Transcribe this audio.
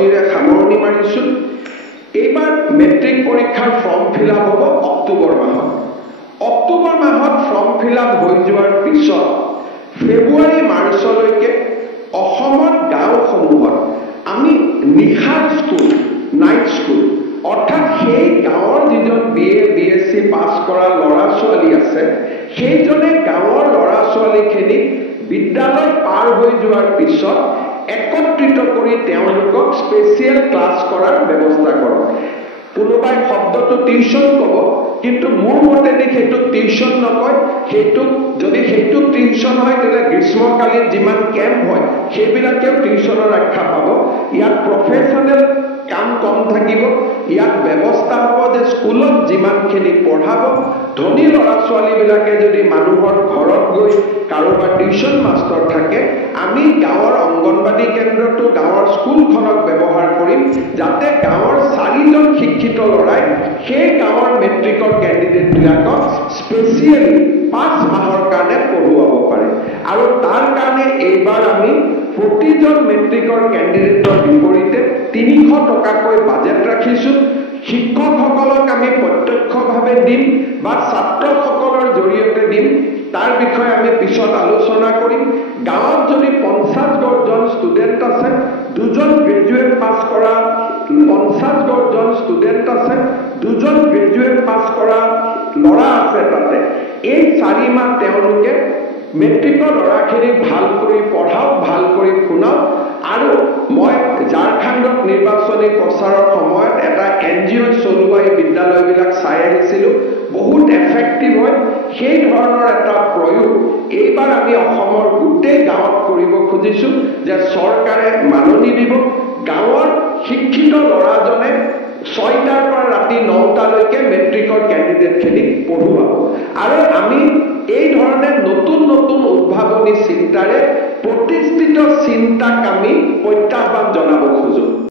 আলোচনীৰে সামৰণি মাৰিছোঁ। এইবাৰ মেট্ৰিক পৰীক্ষাৰ ফৰ্ম ফিল আপ হ'ব অক্টোবৰ মাহত। অক্টোবৰ মাহত ফৰ্ম ফিল আপ হৈ যোৱাৰ পিছত ফেব্ৰুৱাৰী মাৰ্চলৈকে অসমৰ গাঁওসমূহত আমি নিশাৰ স্কুল, নাইট স্কুল, অৰ্থাৎ সেই গাঁৱৰ যিজন BA BSc পাছ কৰা ল'ৰা ছোৱালী আছে, সেইজনে গাঁৱৰ ল'ৰা ছোৱালীখিনিক বিদ্যালয় পাৰ হৈ যোৱাৰ পিছত একত্ৰিত কৰি তেওঁলোকক স্পেচিয়েল ক্লাছ কৰাৰ ব্যৱস্থা কৰক। কোনোবাই শব্দটো টিউচন ক'ব, কিন্তু মোৰ মতেদি সেইটো টিউচন নকয়। যদি সেইটো টিউচন হয় তেতিয়াহ'লে গ্ৰীষ্মকালীন যিমান কেম্প হয় সেইবিলাকেও টিউচনৰ আখ্যা পাব। ইয়াত প্ৰফেচনেল কাম কম থাকিব। ইয়াত ব্যৱস্থা হ'ব যে স্কুলত যিমানখিনি পঢ়াব, ধনী ল'ৰা ছোৱালীবিলাকে যদি মানুহৰ ঘৰত গৈ কাৰোবাৰ টিউচন মাষ্টৰ থাকে, আমি গাঁৱৰ অংগনবাদী কেন্দ্ৰটো গাঁৱৰ স্কুলখনক ব্যৱহাৰ কৰিম, যাতে গাঁৱৰ 4জন শিক্ষিত ল'ৰাই সেই গাঁৱৰ মেট্ৰিকৰ কেণ্ডিডেটবিলাকক স্পেচিয়েলি 5 মাহৰ কাৰণে পঢ়ুৱাব পাৰে। আৰু তাৰ কাৰণে এইবাৰ আমি প্ৰতিজন মেট্ৰিকৰ কেণ্ডিডেটৰ বিপৰীতে 300 টকাকৈ বাজেট ৰাখিছোঁ। শিক্ষকসকলক আমি প্ৰত্যক্ষভাৱে দিম বা ছাত্ৰসকলৰ জৰিয়তে দিম, তাৰ বিষয়ে আমি পিছত আলোচনা কৰিম। গাঁৱত যদি 50জন ষ্টুডেণ্ট আছে, 2জন গ্ৰেজুৱেট পাছ কৰা 50জন ষ্টুডেণ্ট আছে, 2জন গ্ৰেজুৱেট পাছ কৰা ল'ৰা আছে তাতে, এই 4 মাহ তেওঁলোকে মেট্ৰিকৰ ল'ৰাখিনিক ভাল কৰি পঢ়াওক, ভাল কৰি শুনাওক। আৰু মই ঝাৰখণ্ডত নিৰ্বাচনী প্ৰচাৰৰ সময়ত এটা NGO চলোৱা এই বিদ্যালয়বিলাক চাই আহিছিলোঁ, বহুত এফেক্টিভ হয়। সেই ধৰণৰ এটা প্ৰয়োগ এইবাৰ আমি অসমৰ গোটেই গাঁৱত কৰিব খুজিছোঁ যে চৰকাৰে মাননি দিব। গাঁৱৰ শিক্ষিত ল'ৰাজনে 6টাৰ পৰা ৰাতি 9টালৈকে মেট্ৰিকৰ কেণ্ডিডেটখিনিক পঢ়ুৱাব। আৰু আমি এই ধৰণে নতুন নতুন উদ্ভাৱনী চিন্তাৰে প্ৰতিষ্ঠিত চিন্তাক আমি প্ৰত্যাহ্বান জনাব খোজোঁ।